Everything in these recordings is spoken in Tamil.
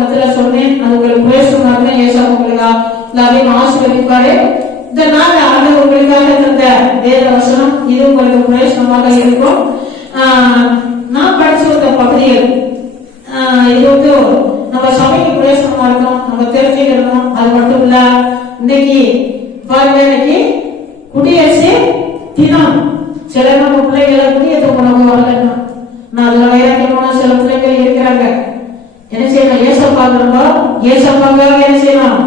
மத்தியில சொன்னேன். அது உங்களுக்கு பிரயோசனமாக ஏசாம உங்களுக்கு எல்லாரையும் ஆசீர்வதிப்பாரு. இந்த நாள் ஆண்டவர் உங்களுக்காக தந்த வேத வசனம் இது உங்களுக்கு பிரயோசனமாக இருக்கும். நான் படிச்சு வந்த பகுதிகள் இது வந்து நம்ம சபைக்கு பிரயோசனமா இருக்கும், நம்ம தெரிஞ்சுக்கணும். அது மட்டும் இல்ல, இன்னைக்கு பாருங்க, இன்னைக்கு குடியரசு தினம். சில நம்ம பிள்ளைகளை குடியேற்ற போனவங்க வரலன்னா நான் அதுல வைராக்கியமான சில பிள்ளைகள் இருக்கிறாங்க. என்ன செய்யணும்? ஏசப்பாக்காக என்ன செய்யணும்?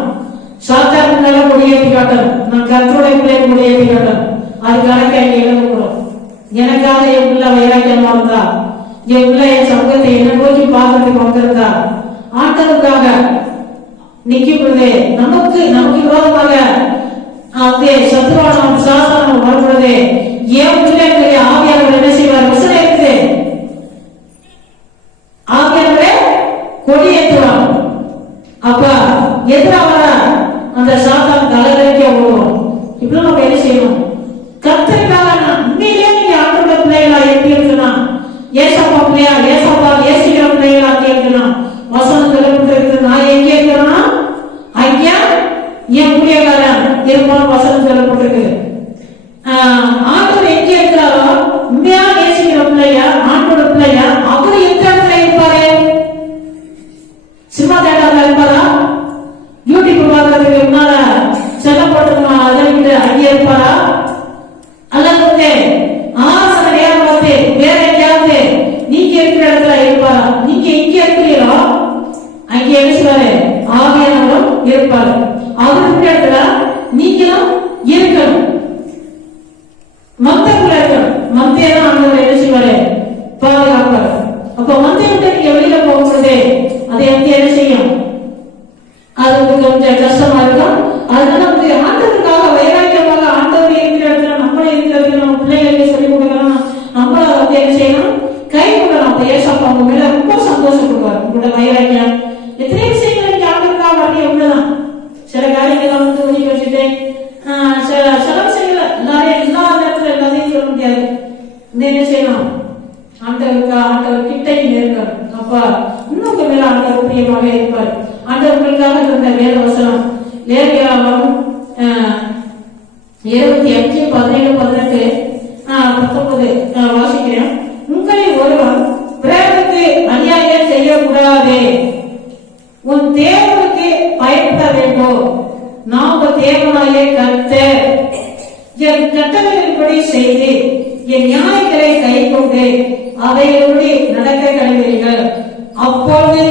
சாத்தானுக்குனால குடியேற்றி காட்டணும். நான் கர்த்தருடைய பிள்ளைகள் குடியேற்றி காட்டணும். அதுக்காக இங்க எழுதக்கூடும். எனக்காக என் பிள்ளை வைராக்கியமா இருந்தா, என் பிள்ளை என் சமூகத்தை என்ன நோக்கி பார்க்கறதுக்கு வந்திருந்தா, ஆண்டவருக்காக நிக்கும் பொழுது நமக்கு விரோதமாக சத்துருவான சாசனம் வரும் பொழுது என் பிள்ளைகளுடைய ஆவியாளர்கள் என்ன செய்வார்? வசனம் இருக்குது, ஆவியாளர்களே கொடியேற்றுவாங்க. அப்ப எதிராக அந்த சாத்தான் தலைவலிக்க ஓடுவோம். இப்படி நம்ம என்ன செய்யணும்? கர்த்தருக்காக உண்மையிலே நீங்க ஆண்டவருடைய பிள்ளைகளா எப்படி இருக்குன்னா, ஏசப்பா பிள்ளையா, ஏசுகிற பிள்ளைகளா கேட்கணும். வசனம் சொல்லப்பட்டிருக்கு, நான் எங்க இருக்கிறேன்னா அங்க என் பிள்ளைகாரன் இருப்பான். வசனம் சொல்லப்பட்டிருக்கு. ஆண்டவர் எங்க இருக்கிறாரோ, உண்மையா ஏசுகிற பிள்ளையா, ஆண்டோட பிள்ளையா, அவரு எந்த இடத்துல இருப்பாரு? சினிமா தேட்டர்ல இருப்பாரா? யூடியூப் பார்க்கறதுக்கு முன்னால செல்லப்பட்டு அதற்கு அங்கே இருப்பாரா? அல்லது ஆசன நேரம் பார்த்து வேற எங்கேயாவது நீங்க இருக்கிற இடத்துல இருப்பாரா? நீங்க இங்க இருக்கிறீங்களோ அங்கே என்ன செய்வாரு? ஆவியானவரும் இருப்பாரு. அவர் இருக்கிற இடத்துல நீங்களும் இருக்கணும். மந்தைக்குள்ள இருக்கணும். மந்தையெல்லாம் ஆண்டவர் என்ன செய்வாரு? பாதுகாப்பாரு. அப்ப மந்தைய விட்டு நீங்க வெளியில போகும்போது அதை வந்து என்ன செய்யும்? அது கொஞ்சம் கஷ்டமா இருக்கும். அதனால வந்து ஆண்டவருக்காக வைராக்கியமாக ஆண்டவர் இருக்கிற இடத்துல நம்மளே இருக்கிறது நம்ம பிள்ளைகளுக்கு சொல்லிக் கொடுக்கணும். நம்மள வந்து என்ன செய்யணும்? கை கொடுக்கணும். அப்ப ஏசப்பா அவங்க மேல ரொம்ப சந்தோஷப்படுவார். உங்களோட வைராக்கியம் எத்தனை விஷயங்கள் நீங்க ஆண்டவருக்காக வரணும். எவ்வளவுதான் சில காரியங்களை வந்து ஒதுக்கி வச்சுட்டு சில விஷயங்கள் எல்லாரையும் எல்லா நேரத்துல எல்லாத்தையும் சொல்ல முடியாது. என்ன செய்யணும்? ஆண்டவர் கிட்டைக்கு நெருங்கணும். அப்ப இன்னும் மேல ஆண்டவர் பிரியமாக இருப்பார். ஆண்டவர்களுக்காக தந்த வேத வசனம் லேவியராகமம் 25, 17, 18, 19 வாசிக்கிறேன். உங்களில் ஒருவன் பிறருக்கு அநியாயம் செய்யக்கூடாது, உன் தேவனுக்கு பயப்பட வேண்டும். நாம் தேவனாய கர்த்தர். என் கட்டளைகளின்படி செய்து என் நியாயங்களை கை கொண்டு அவைகளோடு நடக்க கல்வீர்கள். அப்பொழுது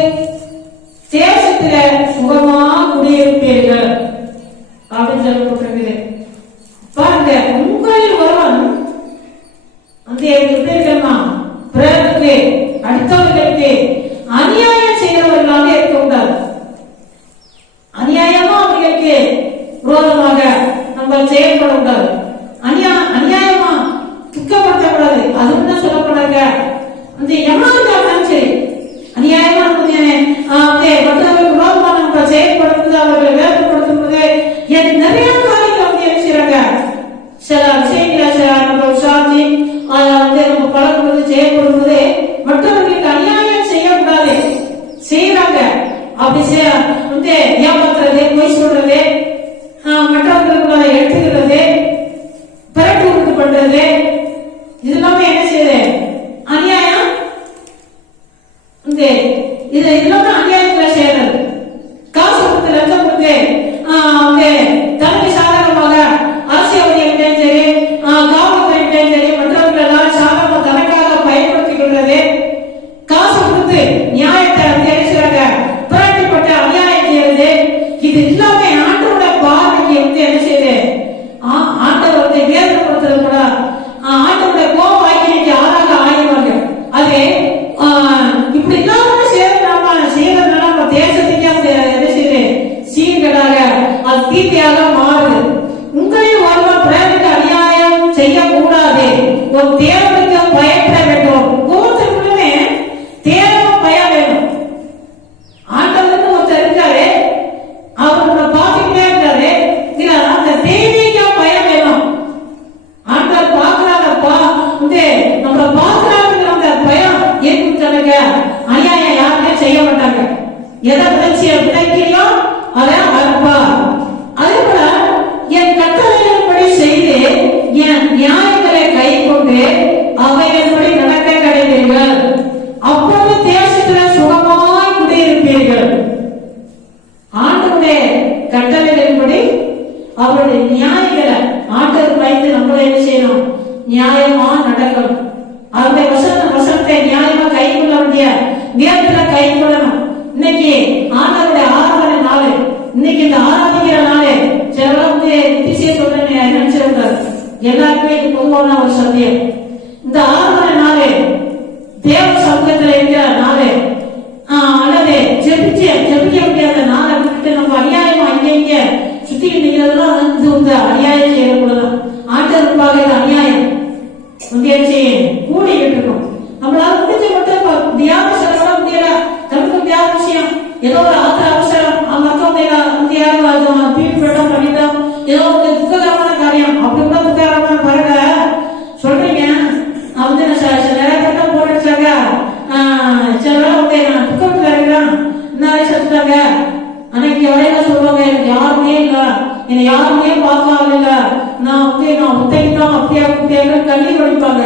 தேசத்தில சுகமா குடியிருப்பீர்கள் அப்படின்னு சொல்லப்பட்டிருக்குது. பாருங்க, உங்களில் ஒருவன் அந்த எப்படி இருக்கா? பிறருக்கு அடுத்தவர்களுக்கு அநியாயம் செய்கிறவர்களாக இருக்கக்கூடாது. அநியாயமா அவர்களுக்கு விரோதமாக நம்ம செயல்படக்கூடாது. அநியாயமா துக்கப்படுத்தக்கூடாது. அதுவும் தான் சொல்லப்படாங்க. அந்த எவ்வளவு சரி அநியாயமா மற்றவர்களுக்கு விரோதமாக நம்ம செயல்படுத்துறது, அவர்களை வேறுபடுத்துறது, நிறைய காரியங்கள் வந்து என்ன செய்யறாங்க? சில விஷயங்களை நம்ம விசாரிச்சு நம்ம பழகும்போது செயல்படும்போது மற்றவர்களுக்கு அநியாயம் செய்யக்கூடாது செய்யறாங்க. அப்படி வந்து ஏமாத்துறது, பொய் சொல்றது, மற்றவர்களுக்கு எடுத்துக்கிறது, பிறகு உண்டு பண்றது, இது எல்லாமே என்ன செய்யுது? அநியாயம். இது எல்லாமே அநியாயத்துல செய்யறது. காசு கொடுத்து லஞ்சம் கொடுத்து தனக்கு சாதகமாக அரசியல்வாதிகிட்டையும் சரி, காவல்துறையிட்டையும் சரி, மற்றவர்கள் எல்லாரும் சாதகமா தனக்காக பயன்படுத்திக் கொள்வது, காசு கொடுத்து நியாயத்தை தெரிவிச்சாங்க, புரட்டிப்பட்ட அநியாயம் செய்யறது, இது எல்லாமே ஆண்டோட பார்வைக்கு வந்து என்ன செய்யுது? ஆண்டவர் வந்து வேதனைப்படுத்துறது கூட ஆண்டவருடைய கோபம் ஆக்கினைக்கு ஆறாக ஆயிடுவாங்க. அது இப்படி இல்லாம செய்யறதுனால நம்ம தேசத்துக்கே என்ன செய்யுது? சீர்கேடாக அது தீமையாக மாறுது. உங்களையும் ஒருவன் பிறருக்கு அநியாயம் செய்யக்கூடாது, ஒரு தேவனுக்கு பயப்பட வேண்டும். ஒவ்வொருத்தருக்குமே தேவ பயம் வேணும். ஆண்டவருக்கு ஒருத்தர் இருக்காரு, அவரோட பார்த்துக்கிட்டே இருக்காரு. அந்த தெய்வீக பயம் வேணும். ஆண்டவர் பார்க்கிறாரப்பா, நம்மள பார்க்கிறாருங்கிற அந்த பயம் ஏற்படுத்தாங்க. அநியாயம் யாருமே செய்ய மாட்டாங்க. எதை விதைக்கிறியோ அதை அறுப்பார். அதே போல என் கட்டளையின்படி செய்து என் நியாயங்களை கை கொண்டு அவையின்படி நடக்க கடவீர்கள். அப்பொழுது தேசத்தில் சுகமாய் குடியிருப்பீர்கள். ஆண்டவருடைய கட்டளைகளின்படி அவருடைய நியாயங்களை ஆண்டவர் வைத்து நம்மள என்ன செய்யணும்? நியாயமா நடக்கணும். அவருடைய வசனத்தை நியாயமா கை கொள்ள வேண்டிய நேரத்துல கை கொள்ளணும். இன்னைக்கு ஆண்டவருடைய ஆராதனை நாள், இன்னைக்கு இந்த ஆராதிக்கிற நாள் சிலவெல்லாம் திசைய சொல்றேன்னு நினைச்சிருந்தாரு. எல்லாருக்குமே இது பொதுவான ஒரு சத்தியம். இந்த ஆராதனை நாள் தேவ சமூகத்துல இருக்கிற நாள், அல்லது ஜெபிக்க முடியாத நாளை விட்டு நம்ம அநியாயமா இங்க சுத்திக்கிட்டு நிக்கிறதுலாம் வந்து அநியாயம் செய்யக்கூடாது. ஆண்டவருக்காக இது அநியாயம் கூடிக்கிட்டு இருக்கோம். நம்மளால முடிஞ்ச மட்டும் முடியாத சில முடியல, தவிர்க்க முடியாத விஷயம், ஏதோ ஒரு ஆத்திர அவசரம், மற்றவங்க யாரும் பீட்பட்டம் பண்ணிட்டோம், ஏதோ ஒரு துக்ககரமான காரியம், அப்படி கூட துக்ககரமான பாருங்க சொல்றீங்க. வந்து நிறைய பட்டம் போட்டுச்சாங்க, சில நான் துக்கத்துல இருக்கிறேன், இன்னும் செத்துட்டாங்க. அன்னைக்கு வரையில சொல்லுவாங்க, எனக்கு யாருமே இல்ல, என்னை யாருமே பார்க்கலாம் இல்ல, நான் ஒத்தைக்குதான் அப்படியா குட்டியாக கண்ணீர் வடிப்பாங்க.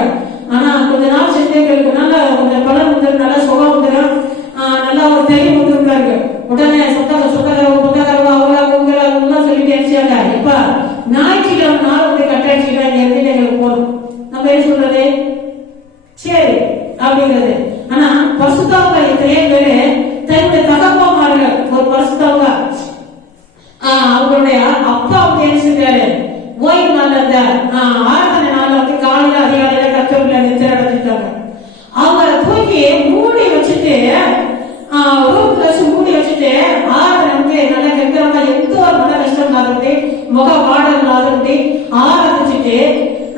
ஆனா கொஞ்ச நாள் செஞ்சவங்களுக்கு நல்ல கொஞ்சம் பலன் வந்துடும், நல்ல சுகம் வந்துடும், நல்லா ஒரு தெளிவு வந்துருக்காரு. உடனே சொந்தக்காரவா அவங்களா சொல்லிட்டு அடிச்சாங்க. இப்ப ஞாயிற்றுக்கிழமை நாள் வந்து கட்டடிச்சுக்கிறாங்க, எப்படி எங்களுக்கு போதும், நம்ம என்ன சொல்றது சரி அப்படிங்கிறது. ஆனா பரிசுத்தவங்க எத்தனையோ பேரு தன்னுடைய தகப்பமார்கள் ஒரு பரிசுத்தவங்க அவங்களுடைய அப்பா வந்து என்ன செஞ்சாரு, ஓய்வு நாள் அந்த ஆராதனை நாள் வந்து காலையில அதிகாலையில கத்தோட நித்திர அடைஞ்சிட்டாங்க. அவங்க தூக்கி மூடி வச்சுட்டு ரூம்ல வச்சு மூடி வச்சுட்டு ஆராதனை வந்து நல்லா கேட்கிறாங்க. எந்த ஒரு மன கஷ்டம் இல்லாதபடி, முக வாடல் இல்லாதபடி ஆராதிச்சுட்டு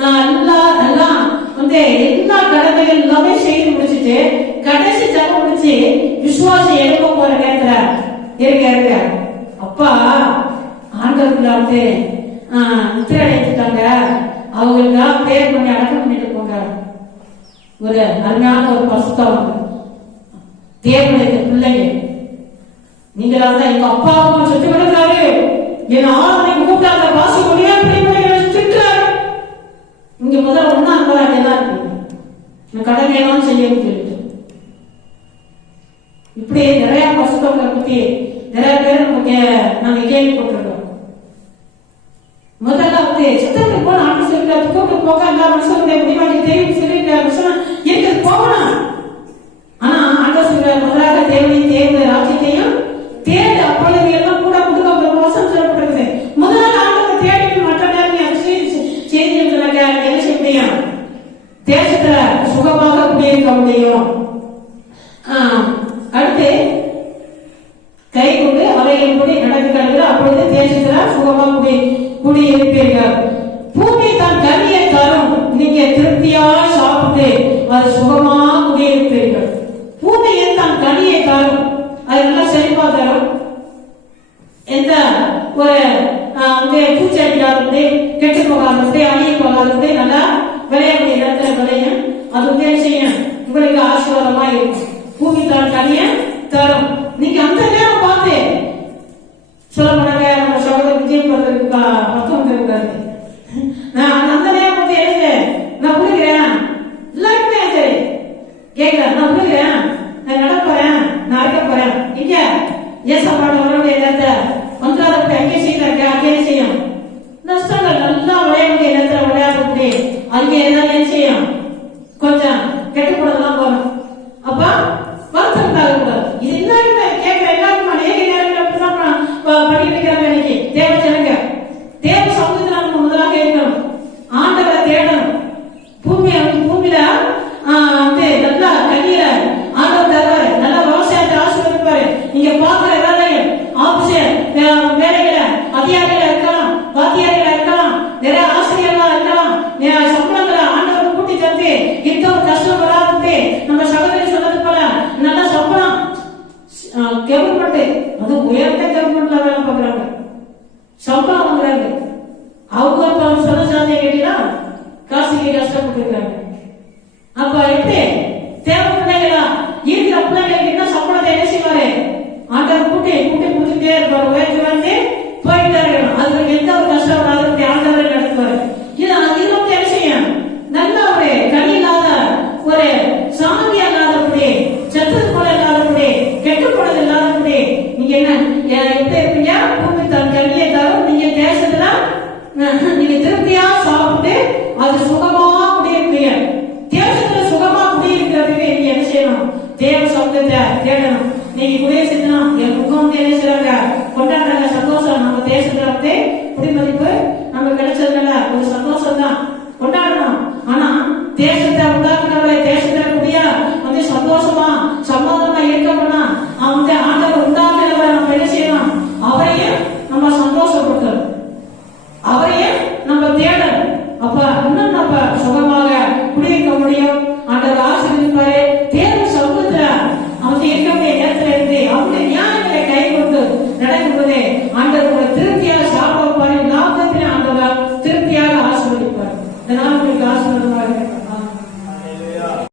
எல்லாம் வந்து எல்லா கடமைகள் எல்லாமே செய்து முடிச்சுட்டு கடைசி ஜபம் முடிச்சு விசுவாசம் எழுப்ப போற நேரத்துல இருக்க அப்பா ஆண்டவர்ல வந்து நித்திர அடைஞ்சிட்டாங்க, அவங்களுக்கு பேர் பண்ணி அடக்கம் பண்ணிட்டு போங்க. ஒரு அருமையான ஒரு பசுத்தவங்க தேவனுடைய பிள்ளைங்க, நீங்களா தான் எங்க அப்பாவும் சுத்தி விடுறாரு, என் ஆளுநரை கூப்பிட்டாங்க, பாசி ஒளியா பிள்ளைகளை திட்டுறாரு. இங்க முதல்ல ஒன்னா அங்கதான் இருக்கு, கடமையெல்லாம் செய்யணும்னு சொல்லிட்டு இப்படி நிறைய பசுத்தவங்களை பத்தி நிறைய பேர் நமக்கு நாங்க கேள்விப்பட்டிருக்கோம். முதல்ல வந்து சித்தத்துக்கு போன ஆண்டு சொல்லிட்டு கூப்பிட்டு போக எல்லா மனுஷனுடைய முடிவாளி தெரியும் சொல்லிட்டு இருக்கிறது போகணும். ஆனா ஆண்டு சொல்ற முதலாக தேவனையும் தேவ ராஜ்யத்தையும் தேடி அப்பொழுது எல்லாம் கூட முதுக மோசம் சொல்லப்பட்டிருக்குது. முதலாக ஆண்டு தேடி மற்ற நேரம் செய்தி சொன்னாங்க, என்ன செய்ய முடியும், தேசத்துல சுகமாக குடியிருக்க முடியும். அடுத்து கை கொண்டு அவைகளின்படி நடக்கிறது, அப்பொழுது தேசத்துல சுகமாக குடியிருப்பீர்கள். பூமி தான் கனியை தரும், நீங்க திருப்தியா சாப்பிட்டு அது சுகமா குடியிருப்பீர்கள். பூமியை தான் கனியை தரும், அது நல்லா செழிப்பா தரும். எந்த ஒரு பூச்செடியாவது கெட்டு போகாதது, அழிய போகாதது, நல்லா விளையாட இடத்துல விளையும். அது வந்து செய்யும், உங்களுக்கு ஆசீர்வாதமா இருக்கும். பூமி தான் கனியை தரும். நீங்க அந்த நேரம் பார்த்து சொல்ல மாட்டாங்க, நம்ம சகோதரர் விஜய் மருத்துவம் இருக்காது. நான் அந்த நேரம் வந்து எழுது, நான் புரிகிறேன், எல்லாருக்குமே சரி கேட்கிறேன், நான் புரிகிறேன், நான் நட போறேன், நான் அழைக்க போறேன், இங்க ஏசப்பாடு வரக்கூடிய இடத்த வந்துடாத அங்கே செய்யறாங்க, அங்கே செய்யும் நஷ்டங்கள் நல்லா விளையாடக்கூடிய இடத்துல விளையாடக்கூடிய அங்கே ஏதாவது என்ன செய்யும், கொஞ்சம் கெட்டுப்படலாம் போறோம். அப்ப வருத்தம் ஆகக்கூடாது. இது எல்லாருமே கேட்கிற எல்லாருமே அநேக நேரங்கள் பண்ணிட்டு இருக்கிறாங்க. இன்னைக்கு தேவ ஜனங்க தேவ சமூகத்தில் நம்ம முதலாக இருக்கணும், ஆண்டவரை தேடணும். பூமியில வந்து நல்லா கண்ணீர ஆண்டவர் தருவாரு, நல்லா விவசாயத்தை ஆசீர்வதிப்பாரு. நீங்க பாக்குற வேலைகள் ஆபீஸ் வேலைகளை அதிகாரிகளா இருக்கலாம், வாத்தியாரிகளா இருக்கலாம், நிறைய ஆசிரியர்களா இருக்கலாம், சம்பளங்களை ஆண்டவர் கூட்டி தந்து எந்த ஒரு கஷ்டம் வராது. நம்ம சகோதரி சொன்னது போல நல்ல சம்பளம் கவர்மெண்ட், அது உயர்ந்த கவர்மெண்ட்ல வேலை பார்க்கறாங்க, சம்பளம் வாங்குறாங்க. அவங்க சொன்ன சாதியை கேட்டீங்கன்னா காசுக்கு கஷ்டப்பட்டு இருக்காங்க. அப்ப எப்படி தேவை பிள்ளைகளா இருக்கிற பிள்ளைகளுக்கு என்ன சம்பளத்தை என்ன செய்வாரு, ஆண்டவர் அதுக்கு எந்த ஒரு கஷ்டம் வராது, ஆண்டவரை நடத்துவார். இது வந்து என்ன செய்யும், நல்ல ஒரு கனி இல்லாத, ஒரு சாந்தியா இல்லாதபடி, செத்தது போல இல்லாதபடி, கெட்டு போனது இல்லாதபடி நீங்க என்ன எப்படி இருப்பீங்க? பூமி தன் கனியை தரும். நீங்க தேசத்துல நீங்க திருப்தியா சாப்பிட்டு அது சுகமா குடியிருப்பீங்க. தேசத்துல சுகமா குடியிருக்கிறதுக்கு நீங்க என்ன செய்யணும்? தேவ சப்தத்தை தேடணும். நீங்க